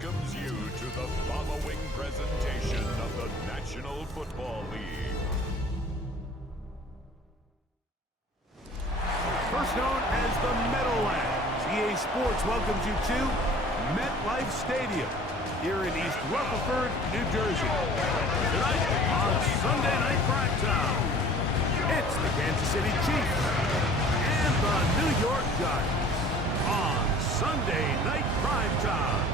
welcomes you to the following presentation of the National Football League. First known as the Meadowlands, EA Sports welcomes you to MetLife Stadium here in East Rutherford, New Jersey. Tonight on Sunday Night Primetime, it's the Kansas City Chiefs and the New York Giants on Sunday Night Primetime.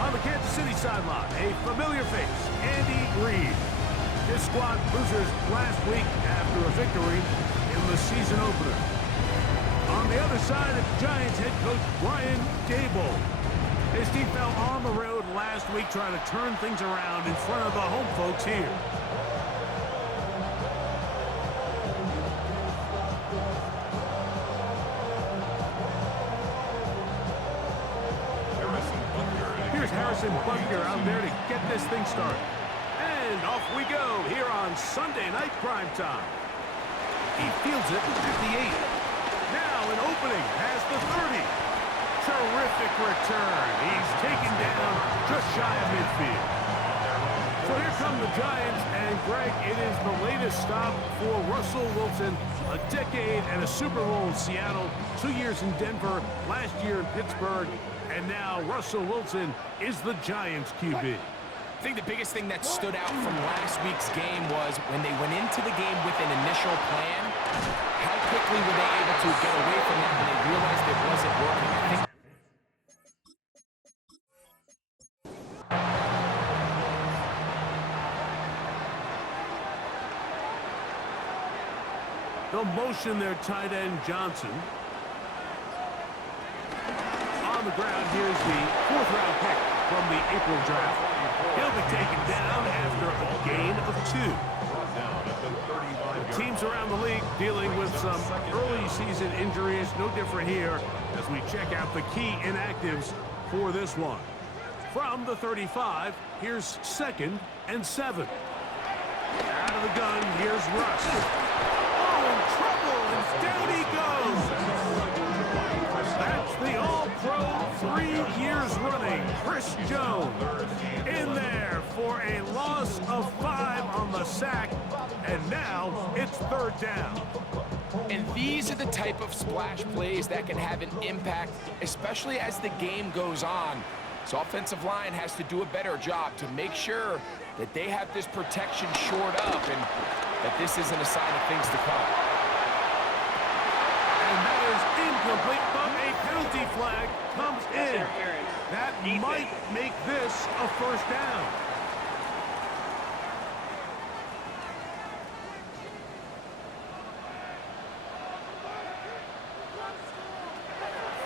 On the Kansas City sideline, a familiar face, Andy Reid. His squad losers last week after a victory in the season opener. On the other side, it's Giants head coach Brian Daboll. His team fell on the road last week trying to turn things around in front of the home folks here. Here's Harrison Butker out there to get this thing started. And off we go here on Sunday Night Primetime. He fields it at the 8. Now an opening has the 30. Terrific return. He's taken down just shy of midfield. So here come the Giants, and Greg, it is the latest stop for Russell Wilson. A decade and a Super Bowl in Seattle, 2 years in Denver, last year in Pittsburgh, and now Russell Wilson is the Giants QB. I think the biggest thing that stood out from last week's game was when they went into the game with an initial plan, how quickly were they able to get away from that when they realized it wasn't working? I think they'll motion their tight end Johnson. On the ground, here's the 4th-round pick from the April draft. He'll be taken down after a gain of 2. Teams around the league dealing with some early season injuries. No different here as we check out the key inactives for this one. From the 35, here's 2nd and 7. Out of the gun, here's Russ. Oh, trouble, and down he goes. That's the All-Pro 3 years running, Chris Jones. In there for a loss of 5 on the sack, and now it's 3rd down. And these are the type of splash plays that can have an impact, especially as the game goes on. So offensive line has to do a better job to make sure that they have this protection shored up and that this isn't a sign of things to come. And that is incomplete, but a penalty flag comes in. That might make this a 1st down.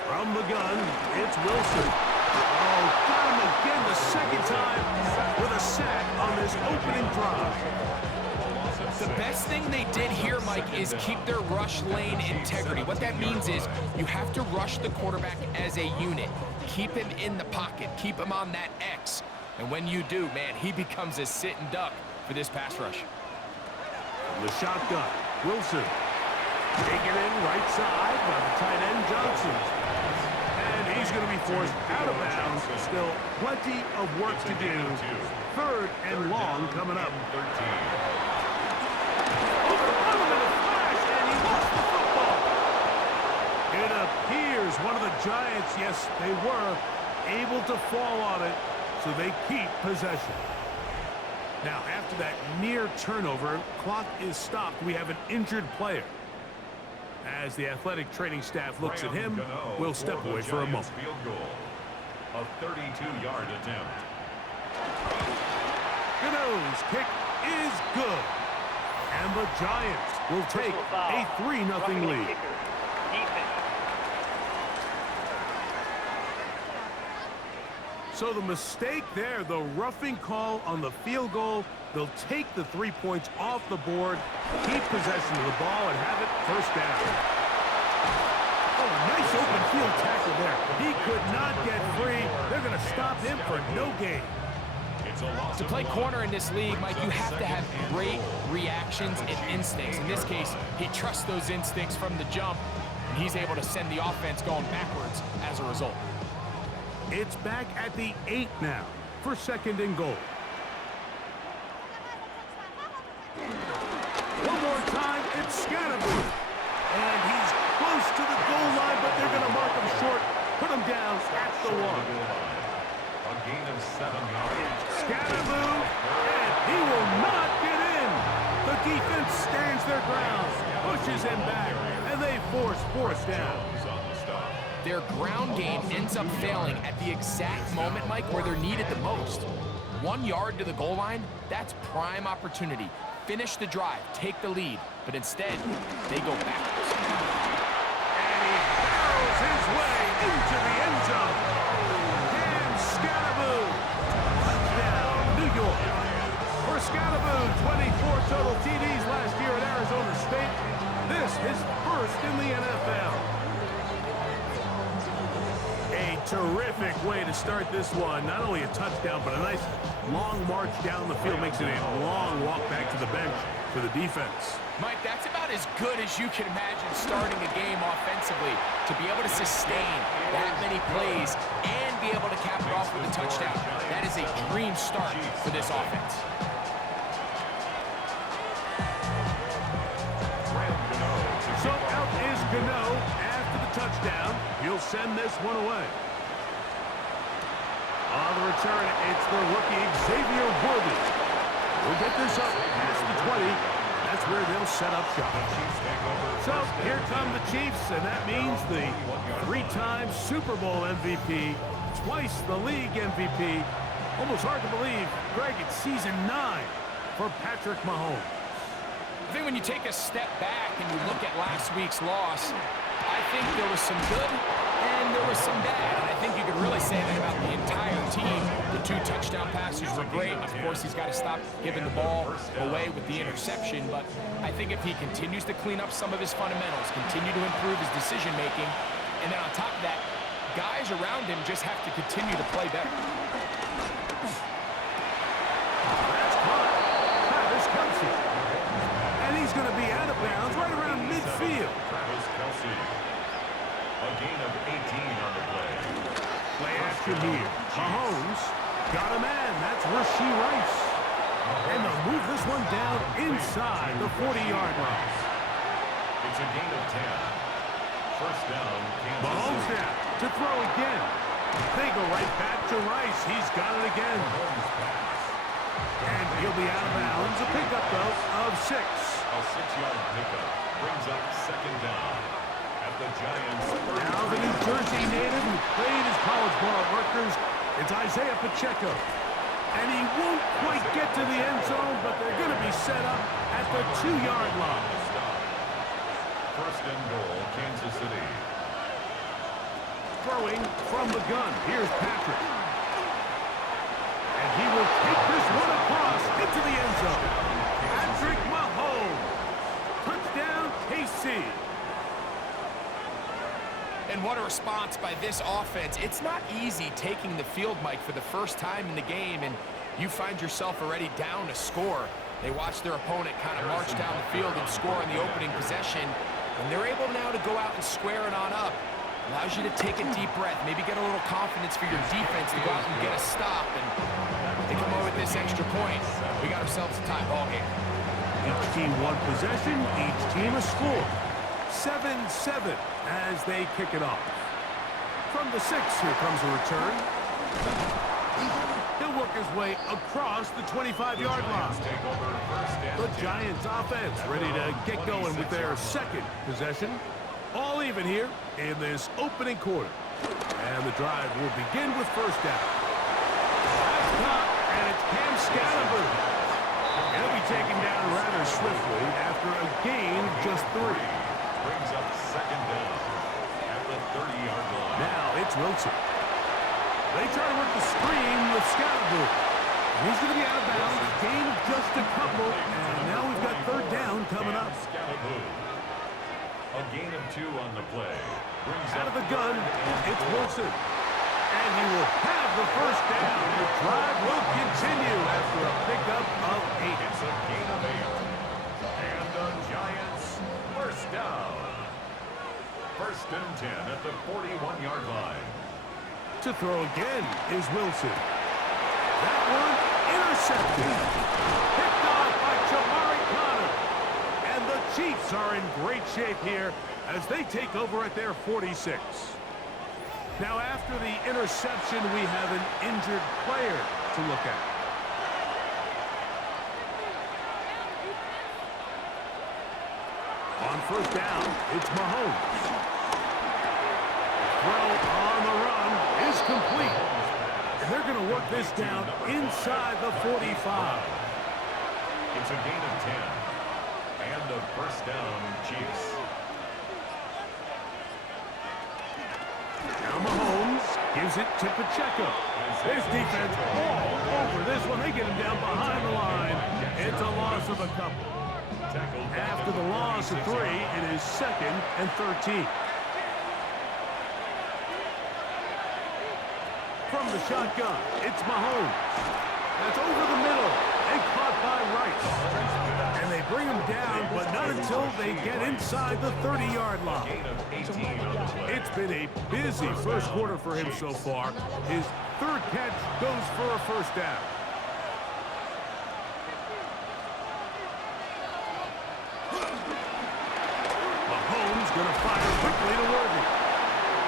From the gun, it's Wilson. Oh, got him again the 2nd time with a sack on this opening drive. The best thing they did here, Mike, is keep their rush lane integrity. What that means is you have to rush the quarterback as a unit. Keep him in the pocket. Keep him on that X. And when you do, man, he becomes a sit and duck for this pass rush. From the shotgun, Wilson. Taken in right side by the tight end Johnson. And he's going to be forced out of bounds. Still plenty of work to do. 3rd and long coming up. It appears one of the Giants, yes, they were able to fall on it, so they keep possession. Now, after that near turnover, clock is stopped. We have an injured player. As the athletic training staff looks at him, we'll step away for a moment. Field goal, a 32-yard attempt. Gano's kick is good. And the Giants will take a 3-0 lead. So the mistake there, the roughing call on the field goal, they'll take the 3 points off the board, keep possession of the ball, and have it 1st down. Oh, nice open field tackle there. He could not get free. They're going to stop him for no gain. To play corner in this league, Mike, you have to have great reactions and instincts. In this case, he trusts those instincts from the jump, and he's able to send the offense going backwards as a result. It's back at the 8 now for 2nd and goal. One more time, it's Scatterboo. And he's close to the goal line, but they're going to mark him short. Put him down at the 1. A gain of 7 yards. Scatterboo, and he will not get in. The defense stands their ground, pushes him back, and they force fourth down. Their ground game ends up failing at the exact moment, Mike, where they're needed the most. 1 yard to the goal line, that's prime opportunity. Finish the drive, take the lead, but instead, they go backwards. And he barrels his way into the end zone. And Scatterboo, touchdown, New York. For Scatterboo, 24 total TDs last year at Arizona State. This is first in the NFL. A terrific way to start this one. Not only a touchdown, but a nice long march down the field. Makes it a long walk back to the bench for the defense. Mike, that's about as good as you can imagine starting a game offensively. To be able to sustain that many plays and be able to cap it off with a touchdown. That is a dream start for this offense. So out is Gano after the touchdown. He'll send this one away. On the return, it's the rookie Xavier Worthy. We'll get this up past the 20. That's where they'll set up shop. So here come the Chiefs, and that means the 3-time Super Bowl MVP, twice the league MVP. Almost hard to believe, Greg, it's season 9 for Patrick Mahomes. I think when you take a step back and you look at last week's loss, I think there was some good and there was some bad. And I think you could really say that about the entire team. The 2 touchdown passes were great. Of course, he's got to stop giving the ball away with the interception. But I think if he continues to clean up some of his fundamentals, continue to improve his decision-making, and then on top of that, guys around him just have to continue to play better. That's caught. Travis Kelce. And he's going to be out of bounds right around midfield. Travis Kelce. A gain of 18 on the play. Play action here. Mahomes got a man. That's Rashee Rice. And they'll move this one down inside the 40-yard line. It's a gain of 10. First down, Kansas Mahomes City. now to throw again. They go right back to Rice. He's got it again. And he'll be out of bounds. A pickup, though, of 6. A 6-yard pickup brings up second down at the Giants. Now the New Jersey native who played his college ball at Rutgers, it's Isaiah Pacheco. And he won't quite get to the end zone, but they're going to be set up at the 2-yard line. First and goal, Kansas City. Throwing from the gun. Here's Patrick. And he will take this one across into the end zone. Patrick Mahomes. Touchdown, KC. And what a response by this offense. It's not easy taking the field, Mike, for the first time in the game, and you find yourself already down a score. They watch their opponent kind of march down the field and score on the opening possession, and they're able now to go out and square it on up. Allows you to take a deep breath, maybe get a little confidence for your defense to go out and get a stop, and they come over with this extra point. We got ourselves a tie ball game. Each team one possession, each team a score. 7-7 as they kick it off. From the 6, here comes a return. He'll work his way across the 25-yard line. The Giants offense ready to get going with their second possession. All even here in this opening quarter. And the drive will begin with first down. That's caught, and it's Cam Scatterboo. He'll be taken down rather swiftly after a gain of just 3. Brings up second down at the 30-yard line. Now it's Wilson. They try to work the screen with Scatterboo. He's going to be out of bounds. Gain of just a couple. And now we've got third down coming up. Scatterboo. A gain of 2 on the play. Brings Out up of the gun, it's Wilson. And he will have the first down. The drive will continue after a pickup of 8. It's a gain of 8. And the Giants first down. First and 10 at the 41-yard line. To throw again is Wilson. That one intercepted. Picked off by Jamari Connor. And the Chiefs are in great shape here as they take over at their 46. Now after the interception, we have an injured player to look at. On first down, it's Mahomes. Throw on the run is complete. And they're going to work this down inside the 45. It's a gain of 10. And a first down, Chiefs. Now Mahomes gives it to Pacheco. This defense all over this one. They get him down behind the line. It's a loss of a couple. After the loss of 3, it is 2nd and 13. From the shotgun, it's Mahomes. That's over the middle and caught by Rice. And they bring him down, but not until they get inside the 30-yard line. It's been a busy first quarter for him so far. His 3rd catch goes for a first down. Mahomes going to fire quickly to Worthy.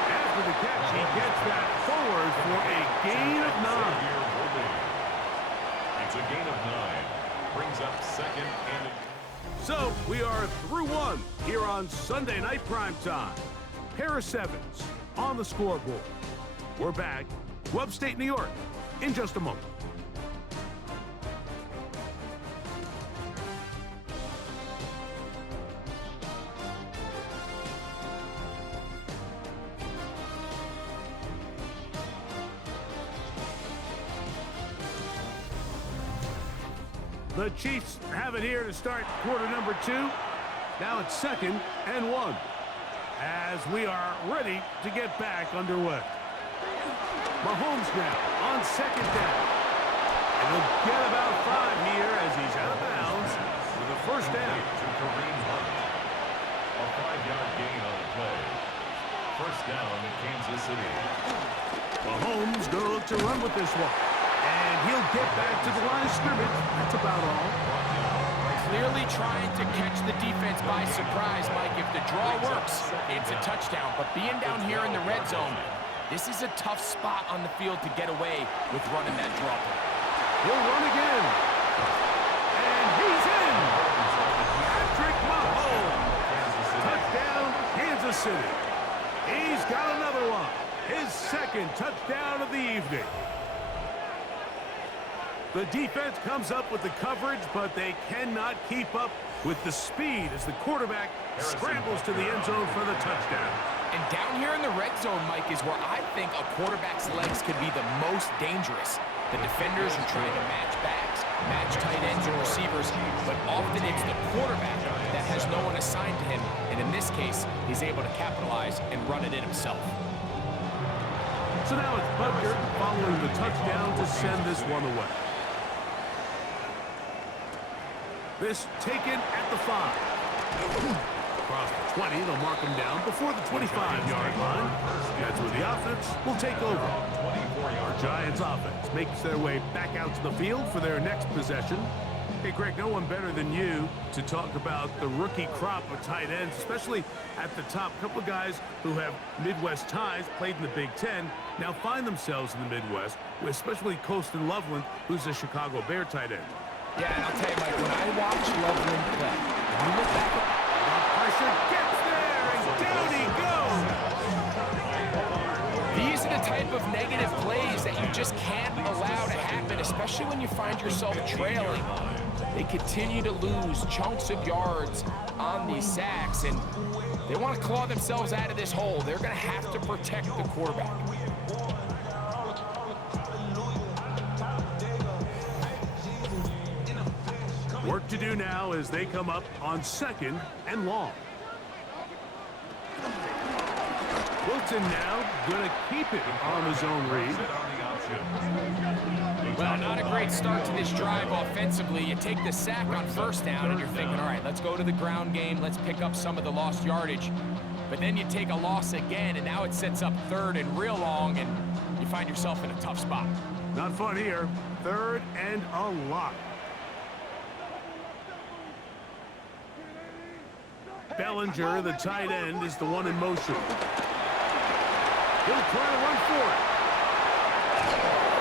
After the catch, he gets that forward for a gain of 9. It's a gain of 9. Brings up 2nd and... So, we are through 1 here on Sunday Night Primetime. Pair of 7s on the scoreboard. We're back to upstate New York in just a moment. The Chiefs have it here to start quarter number 2. Now it's 2nd and 1 as we are ready to get back underway. Mahomes now on 2nd down. And he'll get about 5 here as he's out of bounds with a first down. To Kareem Hunt. A 5-yard gain on the play. First down, Kansas City. Mahomes going to look to run with this one. And he'll get back to the line of scrimmage. That's about all. Clearly trying to catch the defense by surprise, Mike. If the draw works, it's a touchdown. But being down here in the red zone, this is a tough spot on the field to get away with running that draw play. He'll run again. And he's in. Patrick Mahomes. Touchdown, Kansas City. He's got another one. His 2nd touchdown of the evening. The defense comes up with the coverage, but they cannot keep up with the speed as the quarterback scrambles to the end zone for the touchdown. And down here in the red zone, Mike, is where I think a quarterback's legs could be the most dangerous. The defenders are trying to match backs, match tight ends and receivers, but often it's the quarterback that has no one assigned to him, and in this case, he's able to capitalize and run it in himself. So now it's Butker following the touchdown to send this one away. This taken at the 5. Across the 20, they'll mark him down before the 25-yard line. That's where the offense will take over. Our Giants offense makes their way back out to the field for their next possession. Hey, Greg, no one better than you to talk about the rookie crop of tight ends, especially at the top. A couple of guys who have Midwest ties, played in the Big Ten, now find themselves in the Midwest, especially Colston Loveland, who's a Chicago Bear tight end. Yeah, and I'll tell you, Mike, when I watch Loveland play, when you look back at Pressure gets there, and down he goes. these are the type of negative plays that you just can't allow to happen, especially when you find yourself trailing. They continue to lose chunks of yards on these sacks, and they want to claw themselves out of this hole. They're going to have to protect the quarterback. Work to do now as they come up on 2nd and long. Wilson now going to keep it on his own read. Well, not a great start to this drive offensively. You take the sack on first down, and you're thinking, all right, let's go to the ground game. Let's pick up some of the lost yardage. But then you take a loss again, and now it sets up 3rd and real long, and you find yourself in a tough spot. Not fun here. 3rd and a lot. Bellinger, the tight end, is the one in motion. He'll try to run for it.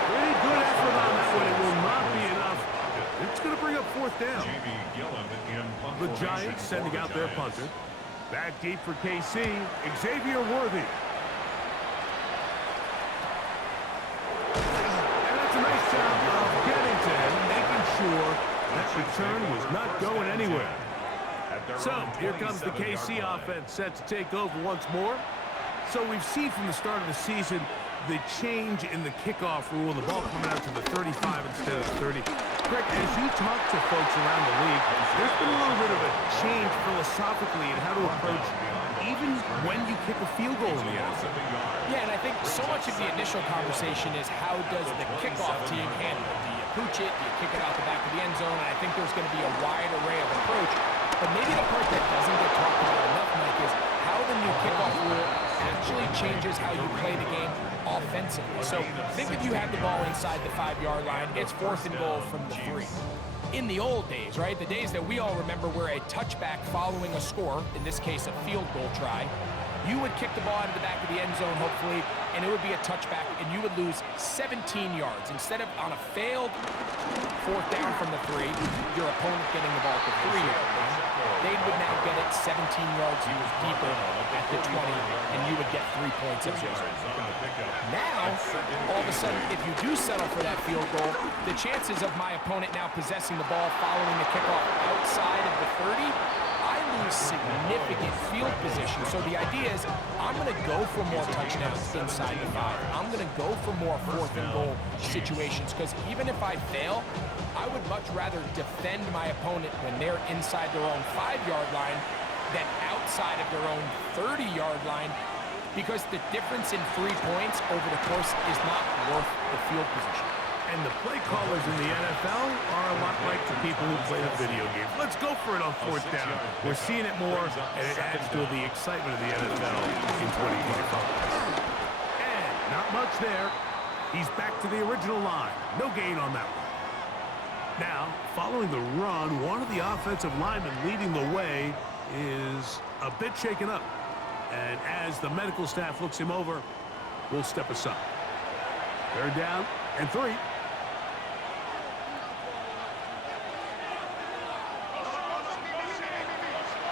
Pretty good effort on that one. It will not be enough. It's going to bring up 4th down. The Giants sending out their punter. Back deep for KC, Xavier Worthy. And that's a nice job of getting to him, making sure that return was not going anywhere. So, here comes the KC offense set to take over once more. So, we've seen from the start of the season the change in the kickoff rule, the ball coming out to the 35 instead of 30. Greg, as you talk to folks around the league, there's been a little bit of a change philosophically in how to approach even when you kick a field goal in the NFL. Yeah, and I think so much of the initial conversation is how does the kickoff team handle it? Do you pooch it? Do you kick it out the back of the end zone? And I think there's going to be a wide array of approach. But maybe the part that doesn't get talked about enough, Mike, is how the new kickoff rule actually changes how you play the game offensively. So think if you had the ball inside the 5-yard line, it's 4th and goal from the 3. In the old days, right, the days that we all remember where a touchback following a score, in this case a field goal try, you would kick the ball out of the back of the end zone, hopefully, and it would be a touchback, and you would lose 17 yards. Instead of on a failed 4th down from the 3, your opponent getting the ball at the 3-yard line, they would now get it 17 yards deeper at the 20, and you would get 3 points as well. Now, all of a sudden, if you do settle for that field goal, the chances of my opponent now possessing the ball following the kickoff outside of the 30, I lose significant field position. So the idea is I'm going to go for more touchdowns inside the 5. I'm going to go for more 4th and goal situations because even if I fail, I would much rather defend my opponent when they're inside their own 5-yard line than outside of their own 30-yard line because the difference in 3 points over the course is not worth the field position. And the play callers in the NFL are a lot like the people who play the video games. Let's go for it on 4th down. We're seeing it more, and it adds to the excitement of the NFL in 2025. And not much there. He's back to the original line. No gain on that one. Now, following the run, one of the offensive linemen leading the way is a bit shaken up. And as the medical staff looks him over, we'll step aside. 3rd down and 3.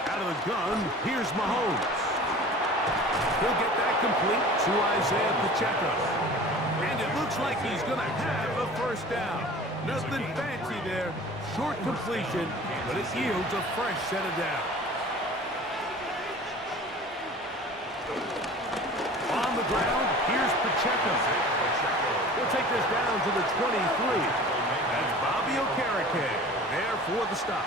Out of the gun, here's Mahomes. He'll get that complete to Isaiah Pacheco. And it looks like he's going to have a 1st down. Nothing fancy there. Short completion, but it yields a fresh set of downs. On the ground, here's Pacheco. He'll take this down to the 23. That's Bobby Okereke there for the stop.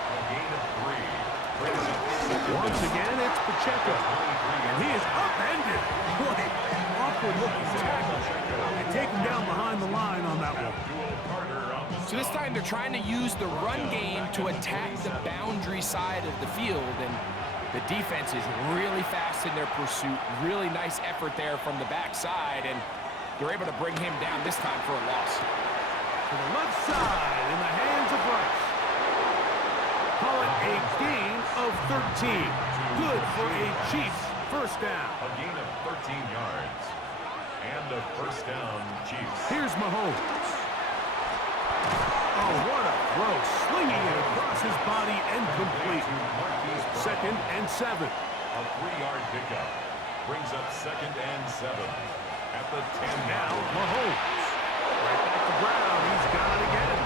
Once again, it's Pacheco. And he is upended. Boy, awkward looking tackle. And take him down behind the line on that one. So this time they're trying to use the run game to attack the boundary side of the field. And the defense is really fast in their pursuit. Really nice effort there from the backside. And they're able to bring him down this time for a loss. To the left side in the hands of Rice. Call it a gain of 13. Good for a Chiefs 1st down. A gain of 13 yards. And a 1st down, Chiefs. Here's Mahomes. Oh, what a throw. Slinging it across his body and complete. 2nd and 7. A 3-yard pickup. Brings up 2nd and 7. At the 10 now, Mahomes. Right back to Brown. He's got it again.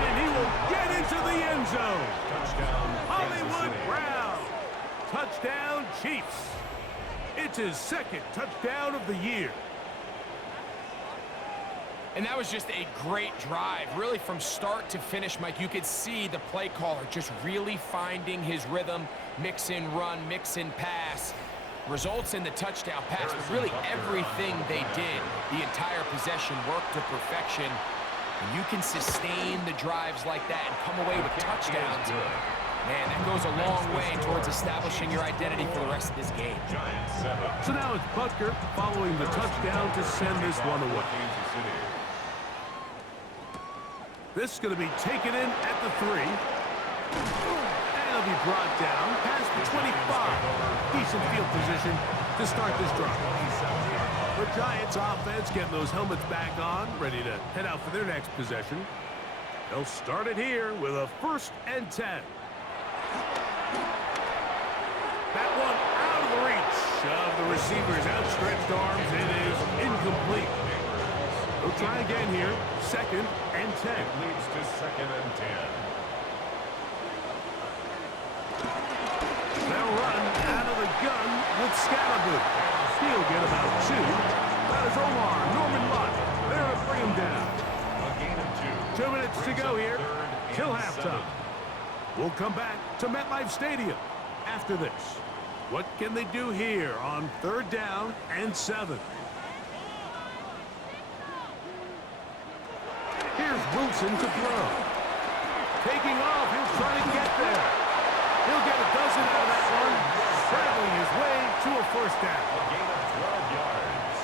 And he will get into the end zone. Touchdown, Hollywood Brown. Touchdown, Chiefs. It's his 2nd touchdown of the year. And that was just a great drive. Really from start to finish, Mike, you could see the play caller just really finding his rhythm, mix in run, mix in pass. Results in the touchdown pass, but really everything they did, the entire possession worked to perfection. And you can sustain the drives like that and come away with touchdowns. Man, that goes a long way towards establishing your identity for the rest of this game. Giants 7. So now it's Butker following the touchdown to send this one away. Kansas City. This is going to be taken in at the 3. And it'll be brought down past the 25. Decent field position to start this drive. The Giants offense getting those helmets back on, ready to head out for their next possession. They'll start it here with a 1st and 10. That one out of the reach of the receiver's outstretched arms. It is incomplete. They'll try again here. 2nd and 10. It leads to 2nd and 10. They'll run out of the gun with Scalaboo. He'll get about 2. That is Omar Norman Lott. There to bring him down. A gain of 2. 2 minutes to go here till halftime. We'll come back to MetLife Stadium after this. What can they do here on 3rd down and 7? Here's Wilson to throw. Taking off, he'll try to get there. He'll get a dozen out of that one, traveling his way to a 1st down. A gain of 12 yards.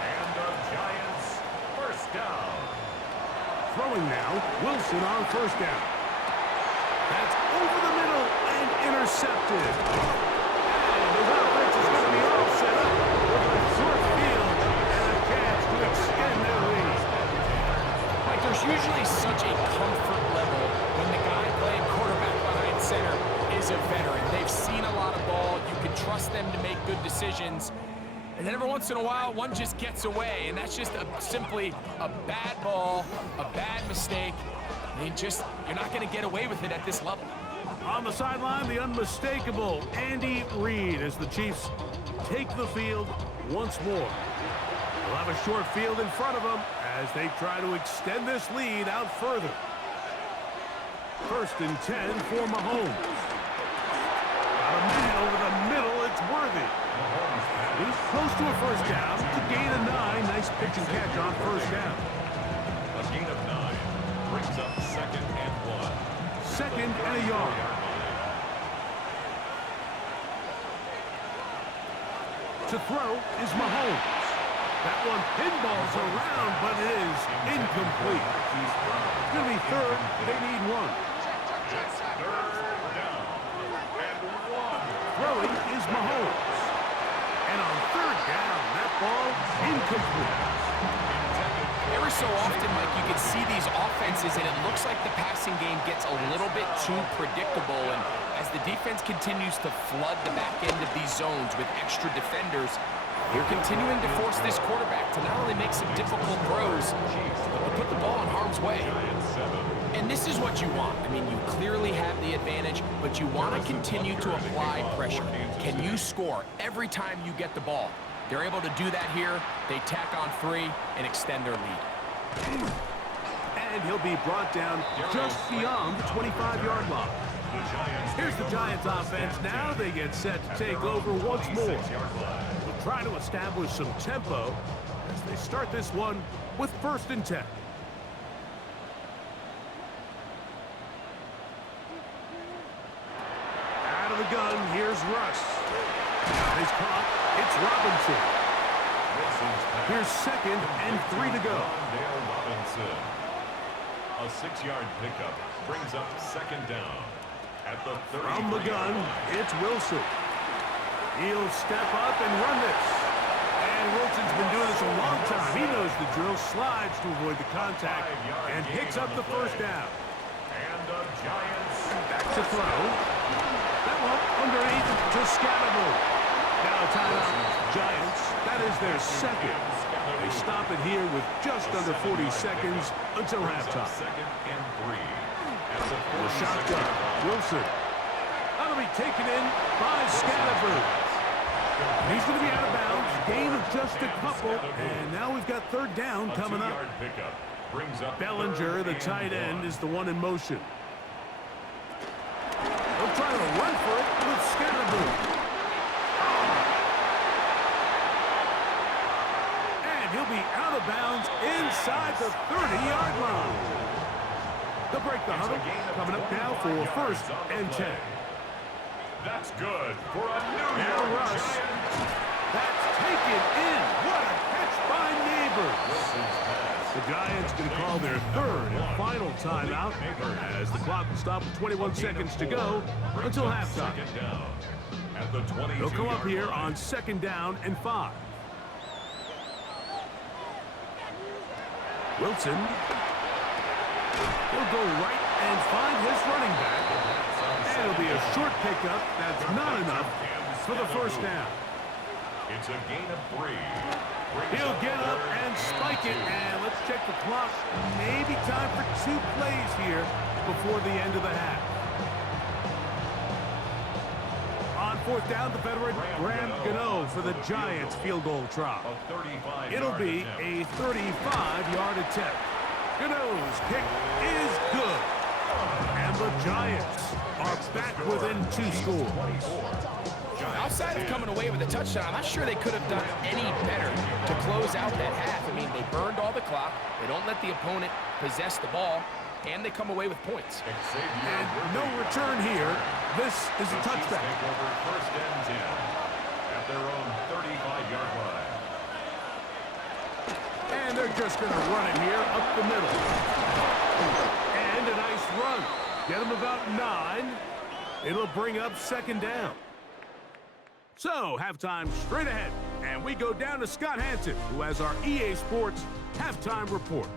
And the Giants 1st down. Throwing now, Wilson on 1st down. That's over the middle and intercepted. And his offense is going to be all set up with a short field and a chance to extend their lead. Like, there's usually such a comfort level when the guy playing quarterback behind center is a veteran. They've seen a lot of ball. You can trust them to make good decisions. And then every once in a while, one just gets away, and that's just simply a bad ball, a bad mistake. You're not going to get away with it at this level. On the sideline, the unmistakable Andy Reid as the Chiefs take the field once more. They'll have a short field in front of them as they try to extend this lead out further. 1st and 10 for Mahomes. Got a man over the middle, it's Worthy. He's close to a 1st down to gain a 9. Nice pitch and catch on 1st down. A gain of 9 brings up 2nd and 1. 2nd and a yard. To throw is Mahomes. That one pinballs around, but it is incomplete. It's going to be 3rd. They need 1. It's 3rd down and 1. Throwing is Mahomes. And on 3rd down, that ball incomplete. Every so often, Mike, you can see these offenses, and it looks like the passing game gets a little bit too predictable. And as the defense continues to flood the back end of these zones with extra defenders, you're continuing to force this quarterback to not only make some difficult throws, but to put the ball in harm's way. And this is what you want. I mean, you clearly have the advantage, but you want to continue to apply pressure. Can you score every time you get the ball? They're able to do that here. They tack on 3 and extend their lead. And he'll be brought down just beyond the 25-yard line. Here's the Giants offense. Now they get set to take over once more. They'll try to establish some tempo as they start this one with 1st and 10. Out of the gun, here's Russ. He's caught. It's Robinson. Here's 2nd and 3 to go. Robinson. A 6-yard pickup brings up 2nd down at the 30. From the gun, it's Wilson. He'll step up and run this. And Wilson's been doing this a long time. He knows the drill. Slides to avoid the contact and picks up the 1st down. And the Giants Back to throw. That one underneath to Scalaboo. Now timeout, Giants. That is their 2nd. They stop it here with just under 40 seconds until halftime. 2nd and 3. The shotgun. Wilson. That'll be taken in by Scalaboo. He's going to be out of bounds. Gain of just a couple. And now we've got 3rd down coming up. Bellinger, the tight end, is the one in motion. They'll try to run for it with Scalaboo. And he'll be out of bounds inside the 30-yard line. They'll break the huddle. Coming up now for 1st and 10. That's good for a New Now York Russ. Giant. That's taken in. What a catch by Neighbors. Wilson's pass. The Giants going to call their 3rd and final timeout as the clock will stop with 21 seconds to go until halftime. Second down at the 22. They'll come up here on 2nd down and 5. Wilson. He'll go right and find his running back. And it'll be a short pickup. That's not enough for the 1st down. It's a gain of 3. He'll get up and spike it. And let's check the clock. Maybe time for 2 plays here before the end of the half. On 4th down, the veteran Graham Gano for the Giants field goal try. It'll be a 35-yard attempt. Gano's kick is good. And the Giants are back within 2 scores. Outside of coming away with a touchdown, I'm not sure they could have done any better to close out that half. I mean, they burned all the clock. They don't let the opponent possess the ball, and they come away with points. And no return here. This is a touchback. Take over 1st and 10 at their own 35-yard line. And they're just going to run it here up the middle. And a nice run. Get them about 9. It'll bring up 2nd down. So, halftime straight ahead. And we go down to Scott Hansen, who has our EA Sports halftime report.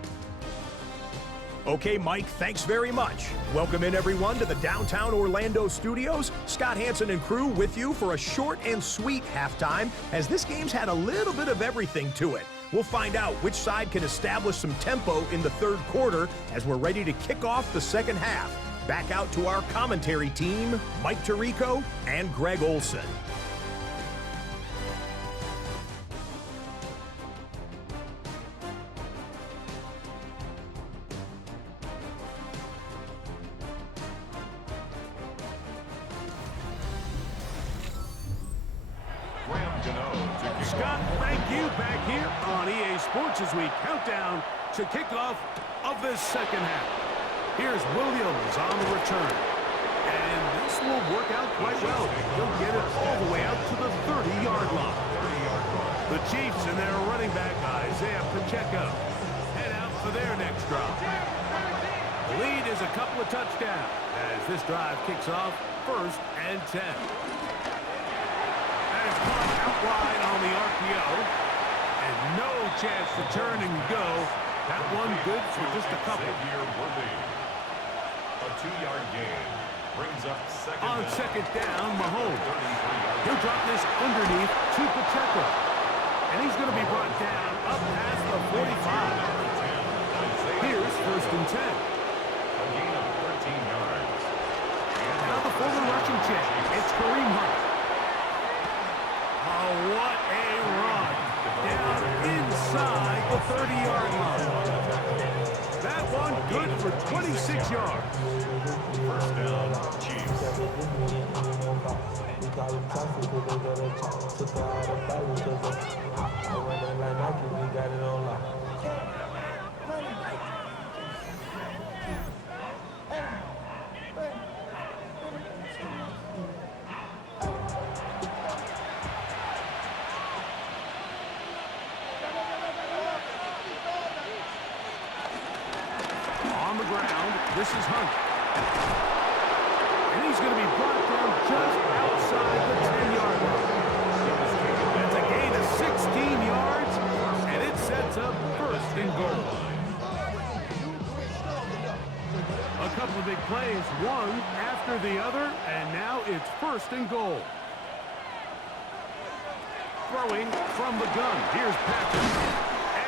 Okay, Mike, thanks very much. Welcome in, everyone, to the downtown Orlando studios. Scott Hansen and crew with you for a short and sweet halftime, as this game's had a little bit of everything to it. We'll find out which side can establish some tempo in the 3rd quarter as we're ready to kick off the 2nd half. Back out to our commentary team, Mike Tirico and Greg Olson. Scott, thank you. Back here on EA Sports as we count down to kickoff of this 2nd half. Here's Williams on the return. And this will work out quite well. He'll get it all the way out to the 30-yard line. The Chiefs and their running back, Isaiah Pacheco, head out for their next drive. The lead is a couple of touchdowns as this drive kicks off 1st and 10. That is caught out wide on the RPO. And no chance to turn and go. That one good for just a couple. A 2-yard gain brings up 2nd On down. 2nd down, Mahomes. He'll drop this underneath to Pacheco. And he's going to be brought down up past the 45. Here's 1st and 10. A gain of 13 yards. Now the forward rushing check. It's Kareem Hunt. Oh, what a run. Down inside the 30-yard line. That one good for 26 yards. 1st down, Chiefs. On the ground, this is Hunt. And he's going to be brought down just outside the 10-yard line. That's a gain of 16 yards, and it sets up 1st and goal. A couple of big plays, one after the other, and now it's 1st and goal. Throwing from the gun. Here's Patrick.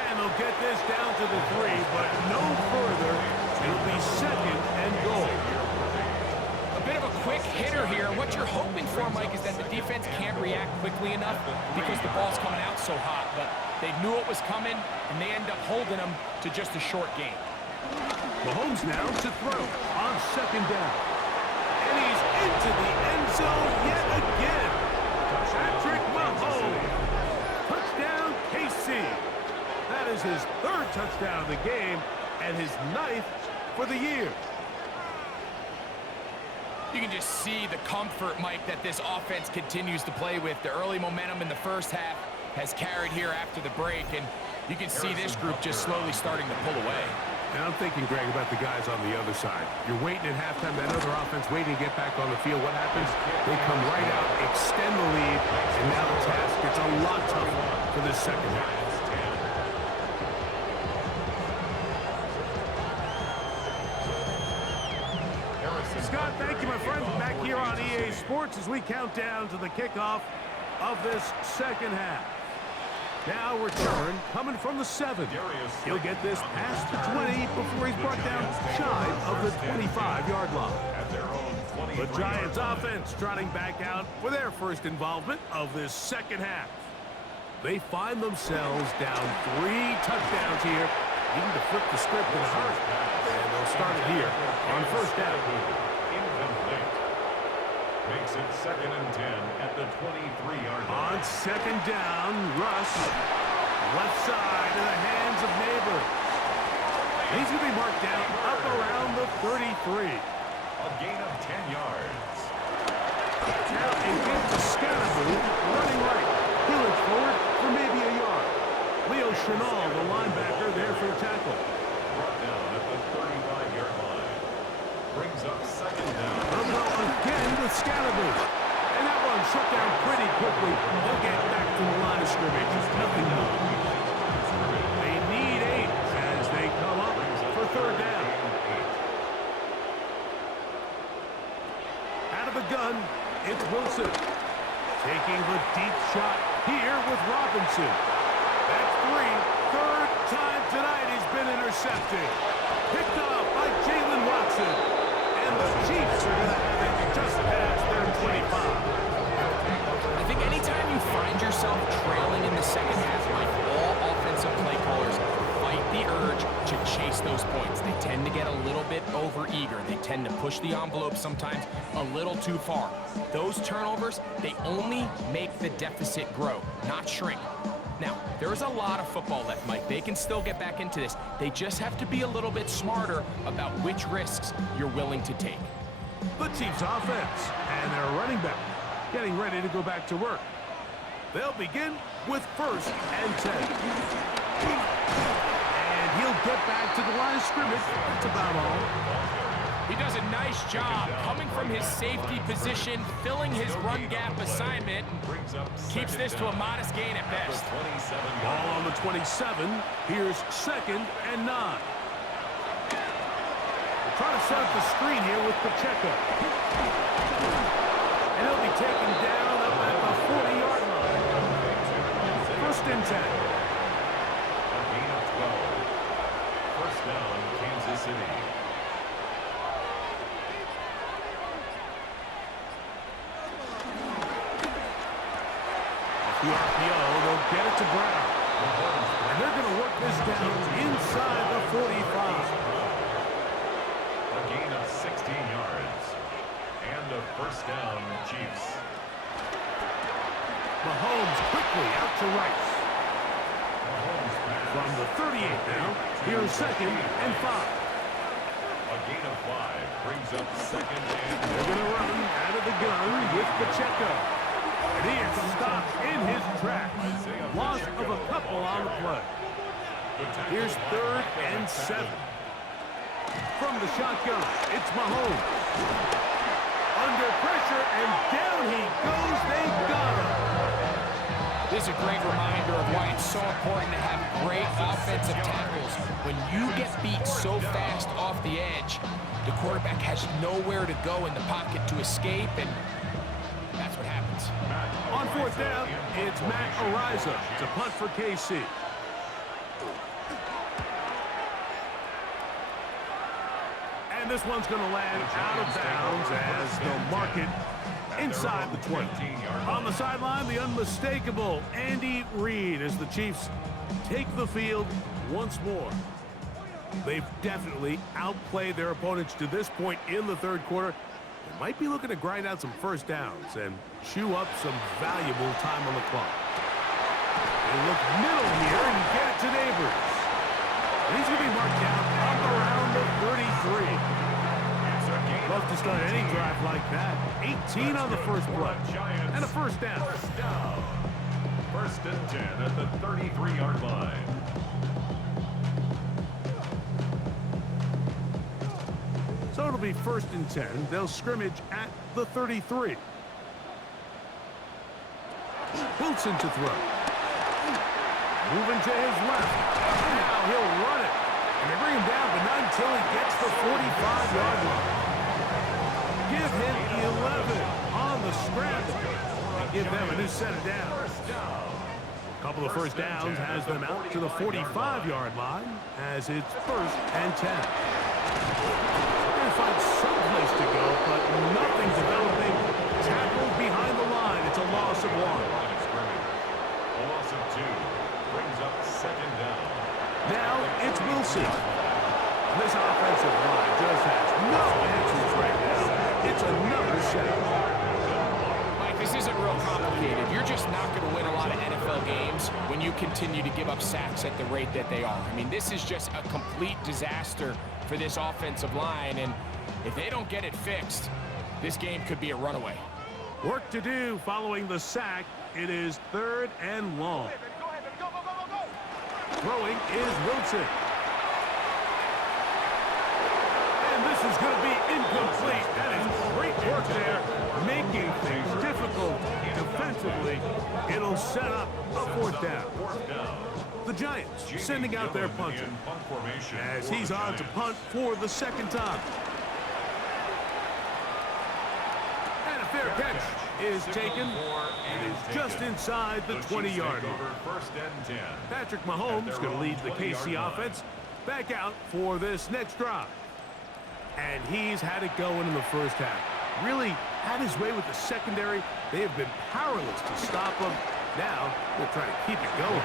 And they'll get this down to the 3, but no further. It'll be 2nd and goal. A bit of a quick hitter here. What you're hoping for, Mike, is that the defense can't react quickly enough because the ball's coming out so hot. But they knew it was coming, and they end up holding them to just a short game. Mahomes now to throw on 2nd down. And he's into the end zone yet again. Patrick Mahomes. Touchdown, KC. That is his 3rd touchdown of the game and his 9th for the year. You can just see the comfort, Mike, that this offense continues to play with. The early momentum in the first half has carried here after the break, and you can see this group just slowly starting to pull away. And I'm thinking, Greg, about the guys on the other side. You're waiting at halftime, that other offense waiting to get back on the field. What happens? They come right out, extend the lead, and now the task gets a lot tougher for this second half. Scott, thank you, my friend. Back here on EA Sports as we count down to the kickoff of this second half. Now return coming from the 7. He'll get this past the 20 before he's brought down shy of the 25-yard line. The Giants offense trotting back out for their first involvement of this second half. They find themselves down 3 touchdowns here, needing to flip the script in a hurry. And they'll start it here on first down. Incomplete. Makes it 2nd and 10 at the 23-yard line. On second down, Russ, left side in the hands of Neighbors. He's going to be marked down up around the 33. A gain of 10 yards. Now a give to Scatterboo, running right. He'll look forward for maybe a yard. Leo Chenal, the linebacker, there for the tackle. Brought down at the 35-yard line. Brings up 2nd down. Again with Scatterboo. And that one shut down pretty quickly. They'll get back to the line of scrimmage. Nothing more. They need 8 as they come up for third down. Out of the gun, it's Wilson. Taking the deep shot here with Robinson. That's 3. Third time tonight he's been intercepted. Picked off by Jalen Watson. And the Chiefs are going to have it just past their 25. I think anytime you find yourself trailing in the second half, like all offensive play callers fight the urge to chase those points. They tend to get a little bit over-eager. They tend to push the envelope sometimes a little too far. Those turnovers, they only make the deficit grow, not shrink. Now, there's a lot of football left, Mike. They can still get back into this. They just have to be a little bit smarter about which risks you're willing to take. The Chiefs offense and their running back getting ready to go back to work. They'll begin with 1st and 10. And he'll get back to the line of scrimmage. That's about all. He does a nice job coming from his safety position, filling his run gap assignment, keeps this to a modest gain at best. Ball on the 27. Here's 2nd and 9. We'll try to set up the screen here with Pacheco. And he'll be taken down up at the 40-yard line. 1st and 10. A gain of 12. First down, Kansas City. The RPO, they'll get it to Brown. And they're going to work this down inside the 45. A gain of 16 yards. And a first down, Chiefs. Mahomes quickly out to Rice. From the 38 now, here's 2nd and 5. A gain of 5 brings up 2nd and They're going to run out of the gun with Pacheco. And he is stopped in his tracks. Loss of a couple on the play. Here's 3rd and 7. From the shotgun, it's Mahomes. Under pressure, and down he goes. They got him. This is a great reminder of why it's so important to have great offensive tackles. When you get beat so fast off the edge, the quarterback has nowhere to go in the pocket to escape, and that's what happens. On 4th down, it's Matt Ariza to punt for KC. And this one's going to land out of bounds as they'll mark it inside the 20. On the sideline, the unmistakable Andy Reid as the Chiefs take the field once more. They've definitely outplayed their opponents to this point in the third quarter. They might be looking to grind out some first downs and chew up some valuable time on the clock. They look middle here and get it to Neighbors. And he's going to be marked down up around the 33. It's a gain Love to start any drive like that. 18 on the first play. And a first down. First down. First and 10 at the 33-yard line. So it'll be first and 10. They'll scrimmage at the 33. Wilson to throw. Moving to his left. Now he'll run it. And they bring him down, but not until he gets the 45-yard line. Give him 11 on the scramble. And give them a new set of downs. A couple of first downs has them out to the 45-yard line as it's first and 10. They're going to find some place to go, but nothing developing. Tackled behind the line. It's a loss of 1. A loss of 2 brings up second down. Now it's Wilson. This offensive line just has no answers right now. It's another sack. Mike, this isn't real complicated. You're just not going to win a lot of NFL games when you continue to give up sacks at the rate that they are. I mean, this is just a complete disaster for this offensive line, and if they don't get it fixed, this game could be a runaway. Work to do following the sack. It is third and long. Throwing is Wilson. And this is going to be incomplete. That is great work there, making things difficult defensively. It'll set up a fourth down. The Giants sending out their punter as he's on to punt for the second time. And a fair catch is taken. It is just inside the 20-yard line. First and 10. Patrick Mahomes going to lead the KC offense back out for this next drive. And he's had it going in the first half. Really had his way with the secondary. They have been powerless to stop him. Now they're trying to keep it going.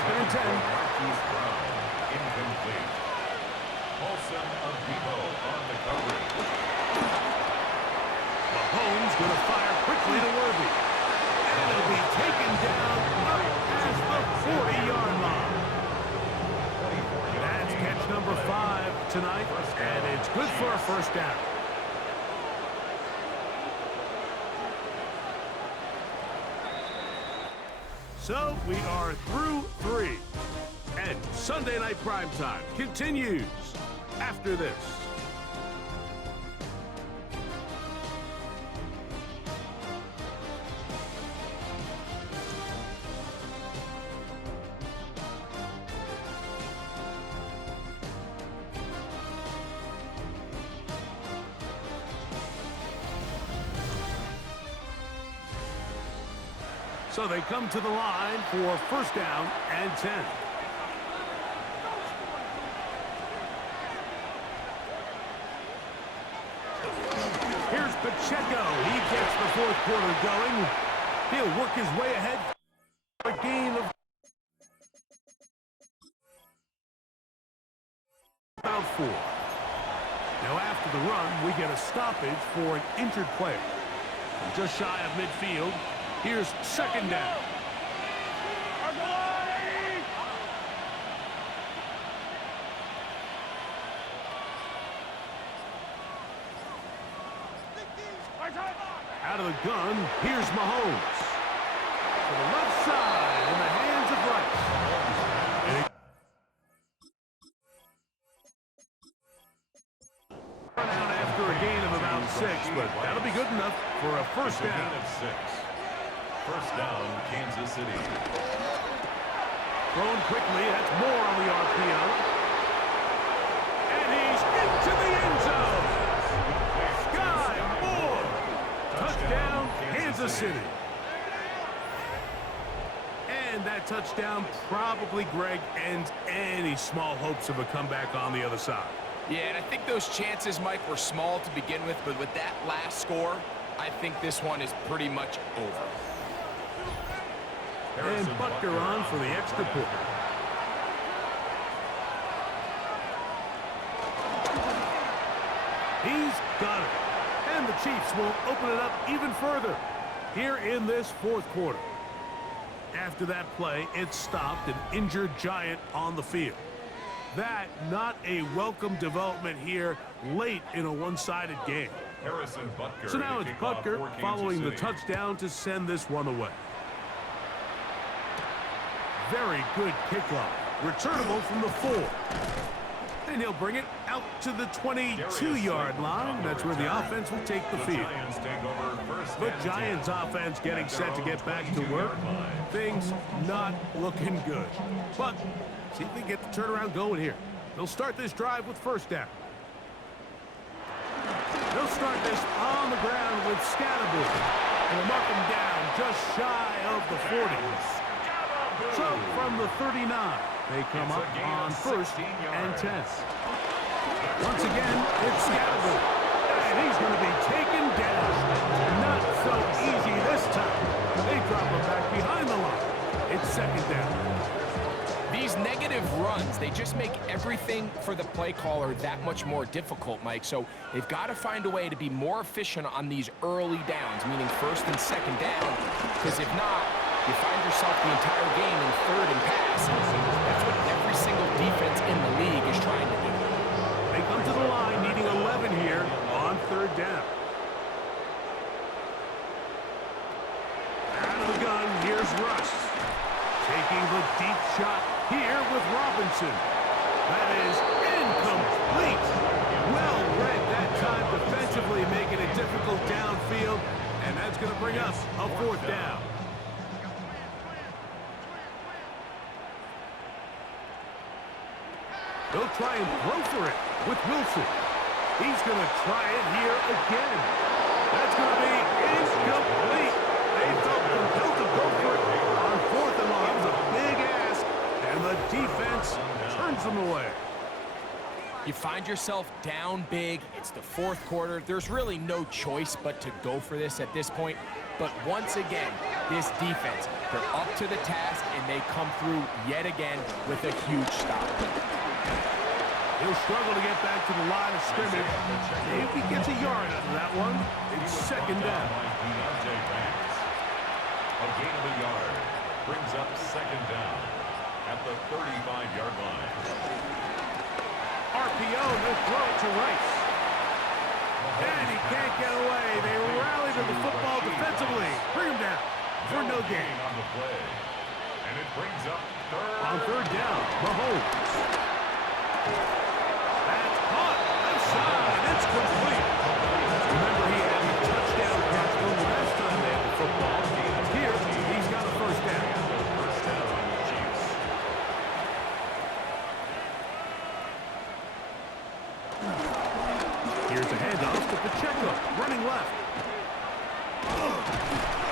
Second and 10. Incomplete. Paulson of Depot on the coverage. Mahomes going to fire quickly to Worthy. And it'll be taken down up past the 40-yard line. That's catch number 5 tonight, and it's good for a first down. So we are through 3. And Sunday Night Primetime continues after this. So they come to the line for first down and 10. Here's Pacheco. He gets the fourth quarter going. He'll work his way ahead for a gain of about 4. Now after the run, we get a stoppage for an injured player. Just shy of midfield. Here's second down. Out of the gun, here's Mahomes. To the left side, in the hands of Rice. Run out after a gain of about 6, but that'll be good enough for a first down. Gain of 6. First down, Kansas City. Thrown quickly, that's more on the RPO. And he's into the end zone. Sky Moore. Touchdown, Kansas City. And that touchdown probably, Greg, ends any small hopes of a comeback on the other side. Yeah, and I think those chances, Mike, were small to begin with, but with that last score, I think this one is pretty much over. And Butker on for the extra point. He's got it. And the Chiefs will open it up even further here in this fourth quarter. After that play, it stopped an injured Giant on the field. That not a welcome development here late in a one-sided game. Harrison Butker. So now to it's kick off Butker for Kansas following the City. touchdown to send this one away. Very good kickoff. Returnable from the 4. And he'll bring it out to the 22-yard line. That's where the offense will take the field. Giants take over first The and Giants 10. offense getting set to get back to work. Things not looking good. But see if they get the turnaround going here. They'll start this drive with first down. They'll start this on the ground with Scatterby. And they'll mark him down just shy of the 40. So from the 39, they come up on first and 10. Once again, it's Scatterby. And he's going to be taken down. Not so easy this time. They drop him back behind the line. It's second down. These negative runs, they just make everything for the play caller that much more difficult, Mike. So they've got to find a way to be more efficient on these early downs, meaning first and second down, because if not, you find yourself the entire game in third and pass. That's what every single defense in the league is trying to do. They come to the line needing 11 here on third down. Out of the gun, here's Russ. Taking the deep shot here with Robinson. That is incomplete. Well read that time defensively, making it difficult downfield. And that's going to bring us a fourth down. They'll try and throw for it with Wilson. He's going to try it here again. That's going to be incomplete. They felt compelled to go for it on fourth and long. That was a big ask, and the defense turns them away. You find yourself down big. It's the fourth quarter. There's really no choice but to go for this at this point. But once again, this defense, they're up to the task, and they come through yet again with a huge stop. He'll struggle to get back to the line of scrimmage. If he gets a yard out of that one, it's second down. A gain of a yard brings up second down at the 35-yard line. RPO, they'll throw it to Rice. And he can't get away. They rally to the football defensively. Bring him down for no gain. On the play. And it brings up On third down, Mahomes. That's caught. Left side. It's complete. Remember, he had a touchdown catch the last time they had the football. Here, he's got a first down. First down on the Chiefs. Here's a handoff to Pacheco, running left.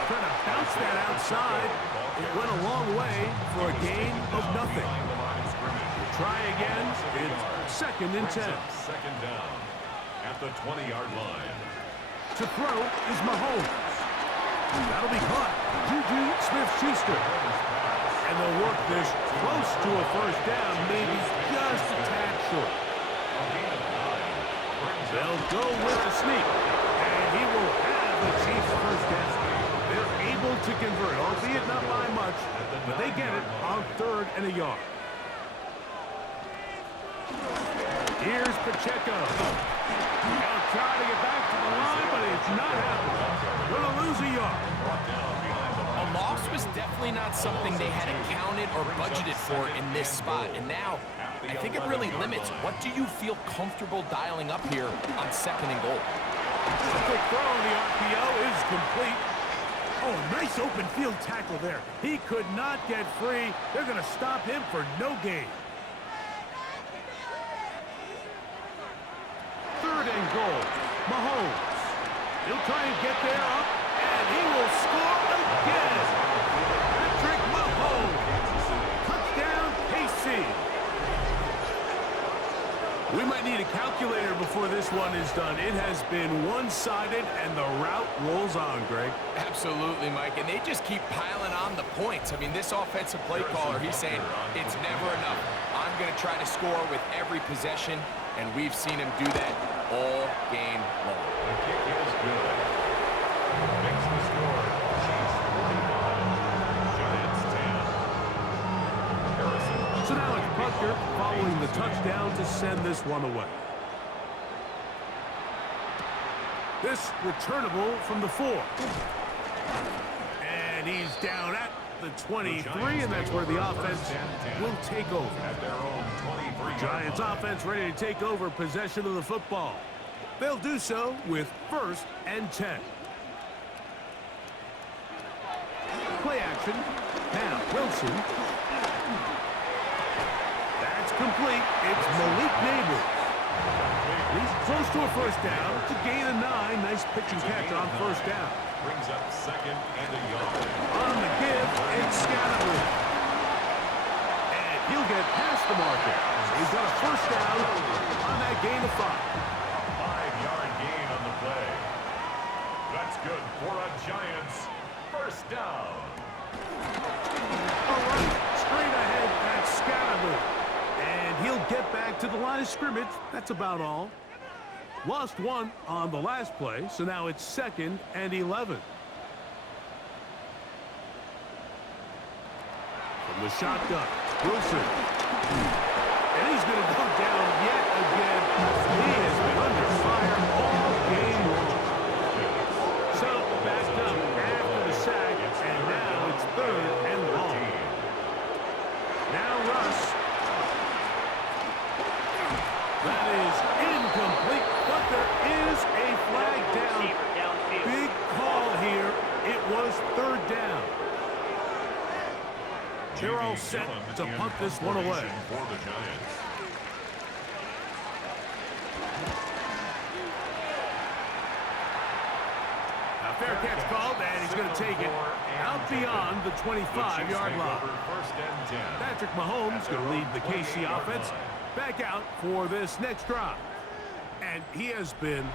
Trying to bounce that outside. It went a long way for a gain of nothing. Try again. It's second and 10. Second down at the 20-yard line. To throw is Mahomes. That'll be caught. Juju Smith-Schuster. And they'll work this close to a first down, maybe just a tad short. They'll go with the sneak. And he will have the Chiefs first down. They're able to convert, albeit not by much, but they get it on third and a yard. Here's Pacheco. They'll try to get back to the line, but it's not happening. Going to lose a yard. A loss was definitely not something they had accounted or budgeted for in this spot. And now, I think it really limits. What do you feel comfortable dialing up here on second and goal? A quick throw on the RPO is complete. Oh, nice open field tackle there. He could not get free. They're going to stop him for no gain. Third and goal. Mahomes. He'll try and get there up, and he will score again. Patrick Mahomes. Touchdown, KC. We might need a calculator before this one is done. It has been one-sided, and the route rolls on, Greg. Absolutely, Mike, and they just keep piling on the points. I mean, this offensive play caller, he's saying it's never enough. I'm going to try to score with every possession, and we've seen him do that all game long. The kick is good. Makes the score. Chiefs 45, Giants 10. Harrison. So now it's Butker following the touchdown to send this one away. This returnable from the 4. And he's down at the 23, and that's where the offense will take over. The Giants offense ready to take over possession of the football. They'll do so with 1st and 10. Play action. Now Wilson. That's complete. It's Malik Neighbors. He's close to a 1st down to gain a 9. Nice pitch and catch on 1st down. Brings up 2nd and a yard. On the give, it's Scatterwood. And he'll get past the marker. He's got a 1st down on that gain of 5. 5-yard gain on the play. That's good for a Giants 1st down. All right, straight ahead, that's Scatterwood. And he'll get back to the line of scrimmage. That's about all. Lost 1 on the last play, so now it's 2nd and 11. From the shotgun, Wilson. And he's going to go down yet again. He has been under fire all game long. So, backed up after the sack, and now it's 3rd and long. Now Russ. That is incomplete, but there is a flag down. Big call here. It was 3rd down. They're all set to punt this one away. For the Giants. A fair catch called, and he's going to take it out beyond the 25-yard line. 1st and 10. Patrick Mahomes going to lead the KC offense back out for this next drive. And he has been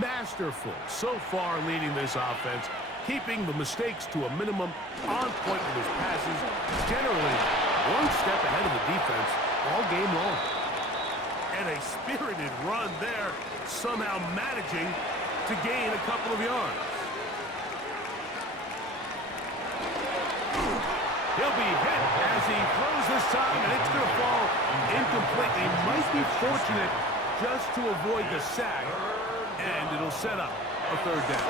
masterful so far leading this offense, keeping the mistakes to a minimum, on point with his passes, generally one step ahead of the defense all game long. And a spirited run there, somehow managing to gain a couple of yards. He'll be hit as he throws this time, and it's going to fall incomplete. He might be fortunate just to avoid the sack, and it'll set up a 3rd down.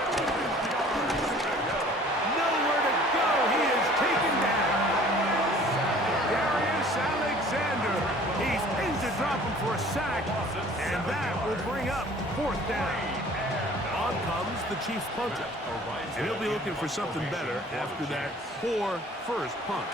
Nowhere to go. He is taken down. Darius Alexander. He's in to drop him for a sack, and that will bring up 4th down. On comes the Chiefs punter, and he'll be looking for something better after that poor 1st punt.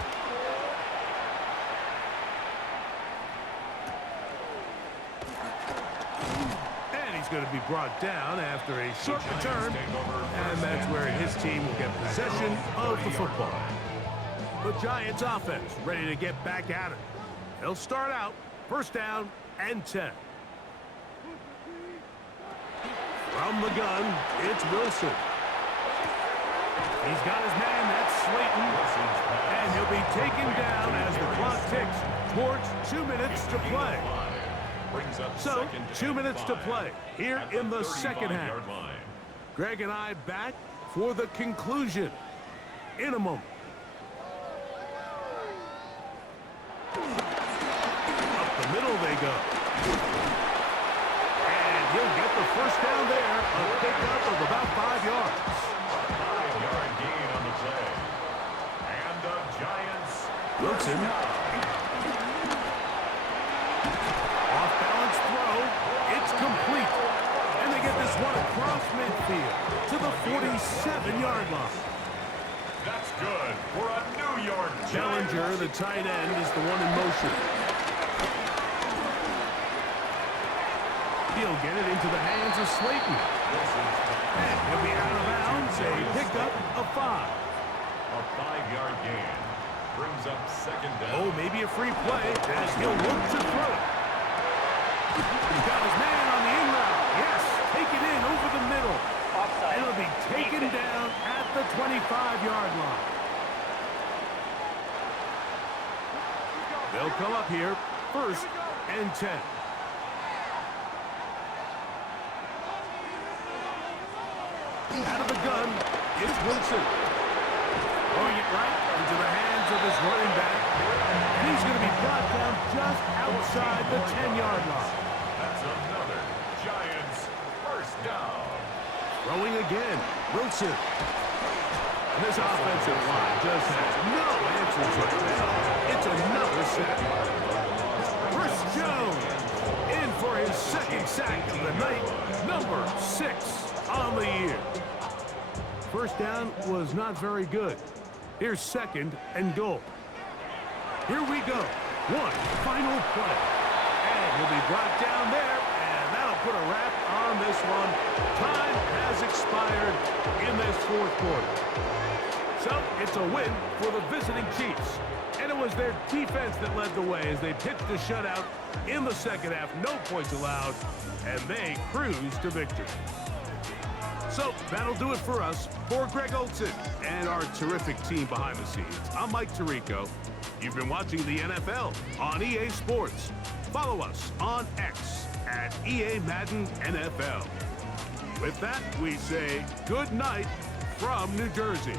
And he's going to be brought down after a short return, and that's where his team will get possession of the football. The Giants offense ready to get back at it. They'll start out 1st down and 10. From the gun, it's Wilson. He's got his man, that's Slayton. And he'll be taken down as the clock ticks towards 2 minutes to play. So, 2 minutes to play here in the 2nd half. Greg and I back for the conclusion in a moment. Up the middle they go. He'll get the 1st down there, a pickup of about 5 yards. 5-yard gain on the play. And the Giants. Wilson. Off-balance throw. It's complete. And they get this one across midfield to the 47-yard line. That's good for a New York Giants. Bellinger, the tight end, is the one in motion. He'll get it into the hands of Slayton. And he'll be out of bounds, a pickup of 5. A 5-yard gain brings up 2nd down. Oh, maybe a free play as he'll look to throw it. He's got his man on the in route. Yes, take it in over the middle. And it'll be taken down at the 25-yard line. They'll come up here 1st and 10. Out of the gun, it's Wilson. Throwing it right into the hands of his running back. And he's going to be brought down just outside the 10-yard line. That's another Giants first down. Throwing again. Wilson. And this offensive line just has no answers right now. It's another sack. Chris Jones in for his second sack of the night. Number 6 on the year. First down was not very good. Here's 2nd and goal. Here we go. One final play. And he'll be brought down there, and that'll put a wrap on this one. Time has expired in this 4th quarter. So it's a win for the visiting Chiefs. And it was their defense that led the way as they pitched a shutout in the 2nd half. No points allowed, and they cruised to victory. So that'll do it for us. For Greg Olson and our terrific team behind the scenes, I'm Mike Tirico. You've been watching the NFL on EA Sports. Follow us on X at EA Madden NFL. With that, we say good night from New Jersey.